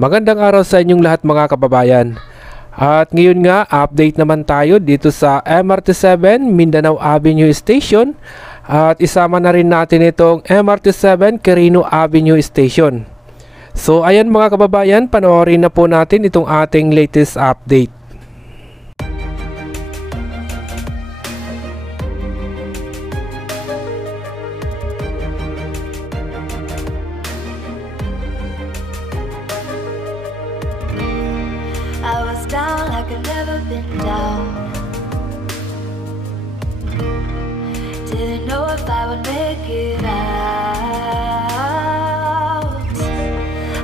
Magandang araw sa inyong lahat mga kababayan. At ngayon nga, update naman tayo dito sa MRT7 Mindanao Avenue Station. At isama na rin natin itong MRT7 Quirino Avenue Station. So ayan mga kababayan, panoorin na po natin itong ating latest update. I was down like I'd never been down. Didn't know if I would make it out.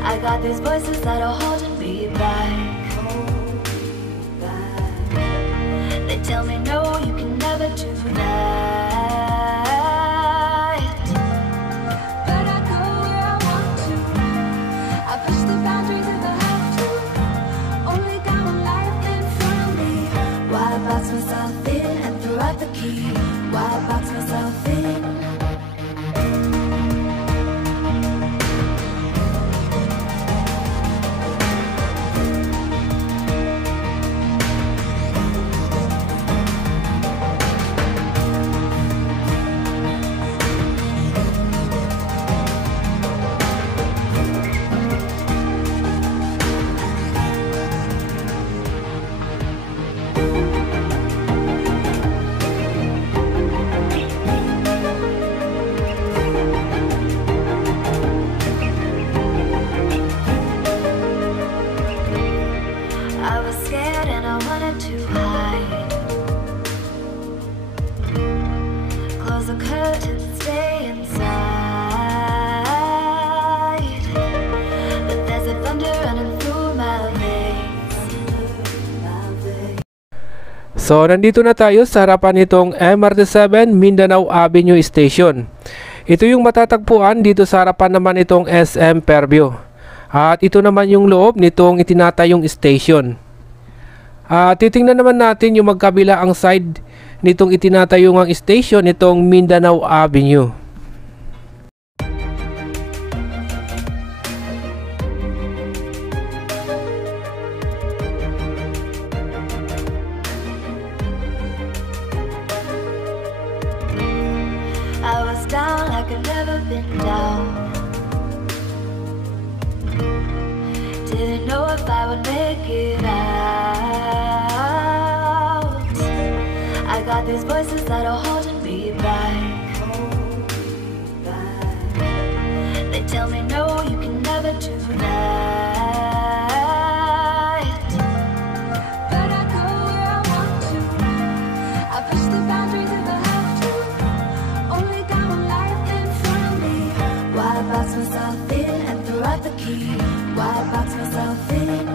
I got these voices that are holding me back. They tell me no, you can never do that. But I go where I want to. I push the boundaries if I have to. Only got one life in front of me. Why box myself in and throw out the key? Why box myself in? I was scared and I wanted to hide. Close the curtains, stay inside. But there's a thunder running through my veins. So nandito na tayo sa harapan nitong MRT7 Mindanao Avenue Station. Ito yung matatagpuan dito sa harapan naman itong SM Fairview. At ito naman yung loob nitong itinatayong station. Titingnan naman natin yung magkabila ang side nitong itinatayong station nitong Mindanao Avenue. I was down like I'd never been down. Didn't know if I would make it out. I got these voices that are holding me back. They tell me no, you can never do that. But I go where I want to. I push the boundaries if I have to. Only got one life in front of me. Why box myself in and throw out the key? Why box myself in?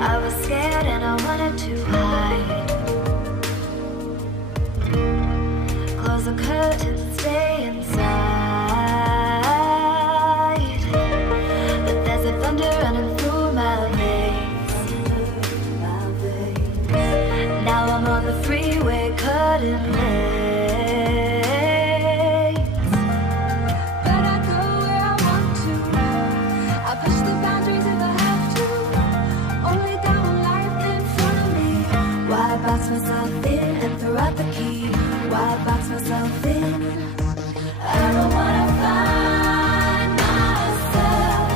I was scared and I wanted to hide. Close the curtains, stay inside. But there's a thunder running through my veins. Now I'm on the freeway cutting lanes. But I go where I want to. I push the boundaries if I have to. Only got one life in front of me. Why box myself in and throw out the key? Why box myself in? I don't wanna find myself.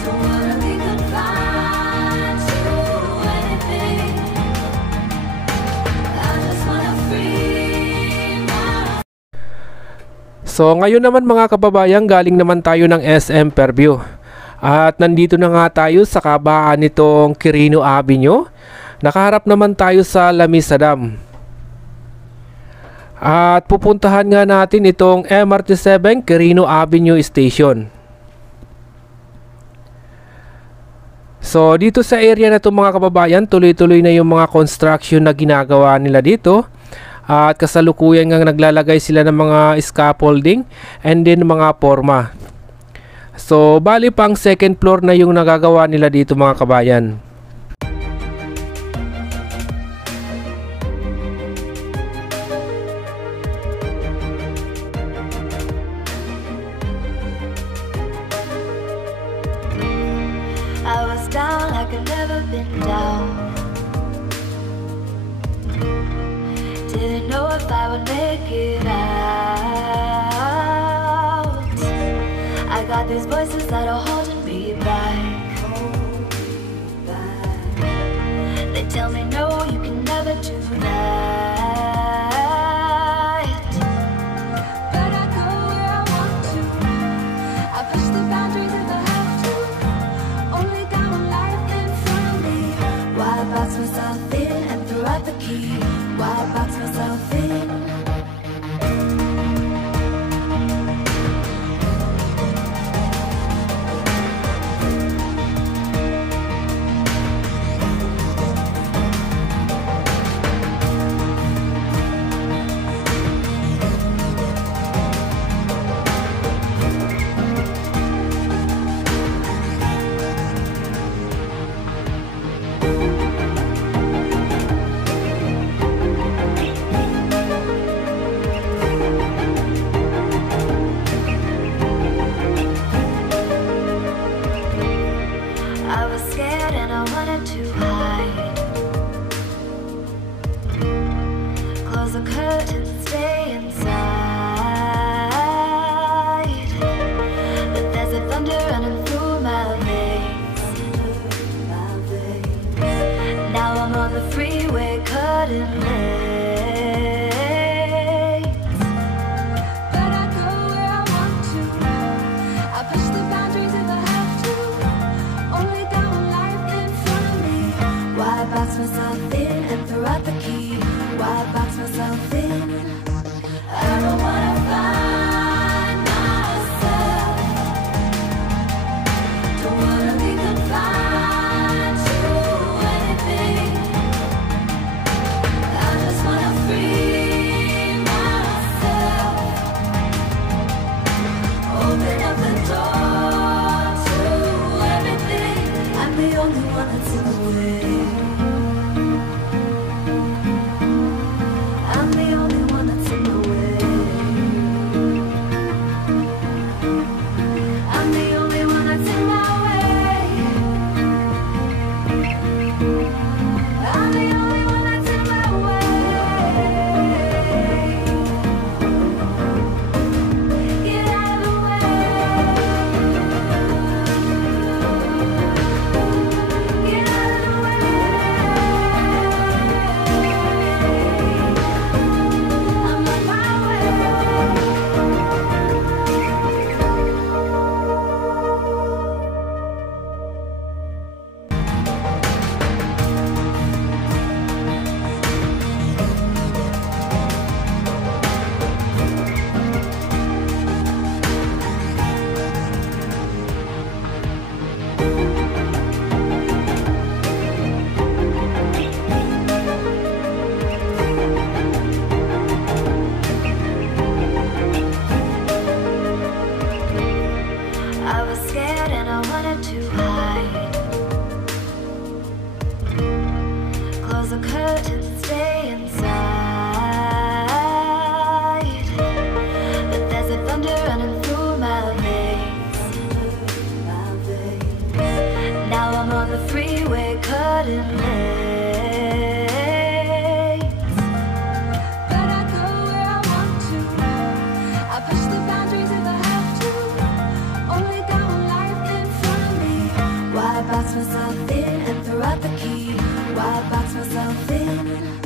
Don't wanna be confined to anything. I just wanna free my. So ngayon naman mga kababayan, galing naman tayo ng SM Fairview. At nandito na nga tayo sa kabaan nitong Quirino Avenue. Nakaharap naman tayo sa Lamisada Dam. At pupuntahan nga natin itong MRT7 Quirino Avenue Station. So dito sa area na ito mga kababayan, tuloy-tuloy na yung mga construction na ginagawa nila dito. At kasalukuyan nga naglalagay sila ng mga scaffolding and then mga forma. So bali pang second floor na yung nagagawa nila dito mga kabayan. I was down like I've never been down. Didn't know if I would make it out. I got these voices that are holding me back. They tell me no, you can never do that. But I go where I want to. I push the boundaries if I have to. Only got one life in front of me. Why box myself in and throw out the key? Why box myself in? I was scared and I wanted to hide. Close the curtains, stay inside. But there's a thunder running through my veins. Now I'm on the freeway cutting lanes. But I go where I want to. I push the boundaries if I have to. Only got one life in front of me. Why box myself in and throw out the key? Why box myself in? I don't wanna find myself. Don't wanna be confined to anything. I just wanna free myself. Open up the door to everything. I'm the only one that's in the way. I'm the only one that's in the way. I'm the only one that's in my way. I'm the only one that's in my way. Get out of the way. Get out of the way. I'm on my way. I was scared and I wanted to hide. Close the curtains, stay inside. But there's a thunder running through my veins. Now I'm on the freeway cutting lanes. But I go where I want to. I push the boundaries if I have to. Only got one life in front of me. Why box myself in and throw out the key? Why box myself in?